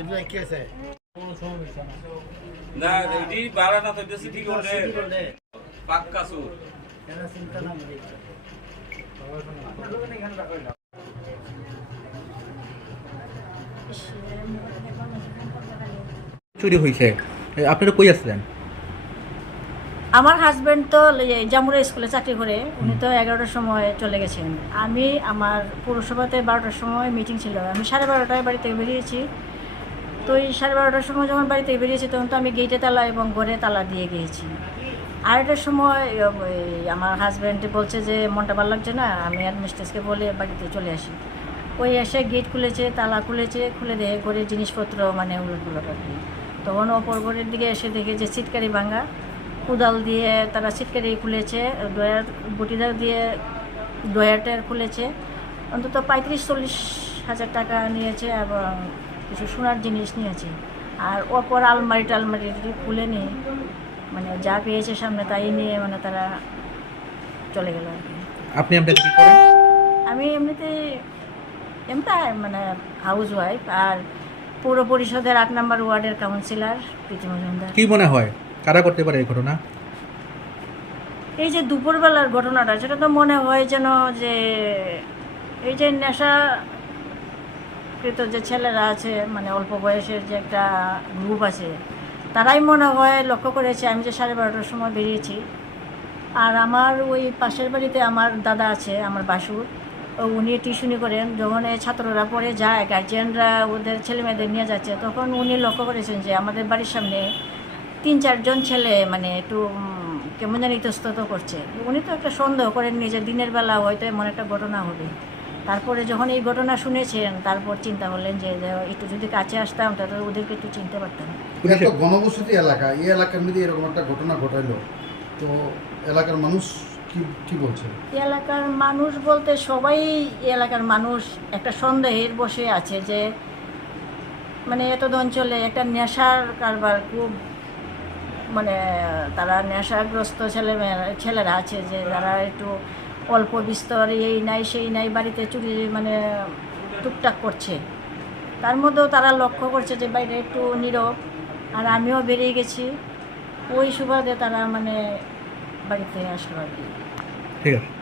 এটা কি আছে না এটি বাড়া না তো বেশি ঠিক হলে পাক্কা সুর। চুরি হয়েছে আপনারা কই আসলেন আমার হাজব্যান্ড তো জামুরা স্কুলে চাকরি করে উনি তো এগারোটার সময় চলে গেছেন। আমি আমার পৌরসভাতে বারোটার সময় মিটিং ছিল। আমি সাড়ে বারোটায় বাড়ি থেকে বেরিয়েছি। তো এই সাড়ে বারোটার সময় যখন বাড়িতে বেরিয়েছি, তখন তো আমি গেটে তালা এবং ঘরে তালা দিয়ে গিয়েছি। আড়াইটার সময় আমার হাজব্যান্ড বলছে যে, মনটা ভালো লাগছে না, আমি আর মিস্টেসকে বলে বাড়িতে চলে আসি। ওই এসে গেট খুলেছে, তালা খুলেছে, খুলে দিয়ে ঘরের জিনিসপত্র মানে উলটগুলো কি। তখন অপর ঘরের দিকে এসে দেখে যে সিটকারি ভাঙা। কোদাল দিয়ে তারা সিটকারি খুলেছে ডয়ার বটিদার দিয়ে ডয়ারটার খুলেছে। অন্তত পঁয়ত্রিশ, চল্লিশ হাজার টাকা নিয়েছে এবং কিছু সোনার জিনিস নিয়েছে। আর অপর আলমারি টালমারি খুলে নিয়ে মানে যা পেয়েছে সামনে তাই নিয়ে মানে তারা চলে গেল আর কি। আপনি কি করেন? আমি এমনিতে এমনি মানে হাউস ওয়াইফ আর পৌর পরিষদের আট নম্বর ওয়ার্ডের কাউন্সিলর প্রীতি মজুমদার। কি মনে হয়? কারা করতে পারে এই ঘটনা? এই যে দুপুরবেলার ঘটনাটা সেটা তো মনে হয় যেন যে এই যে নেশা কৃত যে ছেলেরা আছে মানে অল্প বয়সের যে একটা গ্রুপ আছে, তারাই মনে হয় লক্ষ্য করেছে আমি যে সাড়ে বারোটার সময় বেরিয়েছি। আর আমার ওই পাশের বাড়িতে আমার দাদা আছে, আমার বাসুর উনি টিউশনি করেন। যখন এই ছাত্ররা পড়ে যায় গার্জিয়ানরা ওদের ছেলে মেয়েদের নিয়ে যাচ্ছে, তখন উনি লক্ষ্য করেছেন যে আমাদের বাড়ির সামনে তিন চারজন ছেলে মানে একটু কেমন জানি ইতস্তত করছে। উনি তো একটা সন্দেহ করেন যে দিনের বেলা হয়তো এমন একটা ঘটনা হবে। তারপরে যখন এই ঘটনা শুনেছেন তারপর চিন্তা করলেন যে একটু যদি কাছে আসতাম তাহলে ওদেরকে একটু চিনতে পারতাম। গণবসতি এলাকা। এই এলাকার মধ্যে এরকম একটা ঘটনা ঘটাইলো। তো এলাকার মানুষ কি কি বলছে? এলাকার মানুষ বলতে সবাই এলাকার মানুষ একটা সন্দেহের বসে আছে যে মানে এত অঞ্চলে একটা নেশার কারবার খুব মানে তারা নেশাগ্রস্ত ছেলে ছেলেরা আছে যে তারা একটু অল্প বিস্তর, এই নাই, সেই নাই, বাড়িতে চুরি মানে টুকটাক করছে। তার মধ্যেও তারা লক্ষ্য করছে যে বাইরে একটু নীরব, আর আমিও বেরিয়ে গেছি। ওই সুবাদে তারা মানে বাড়িতে আসলো আর কি। ঠিক আছে।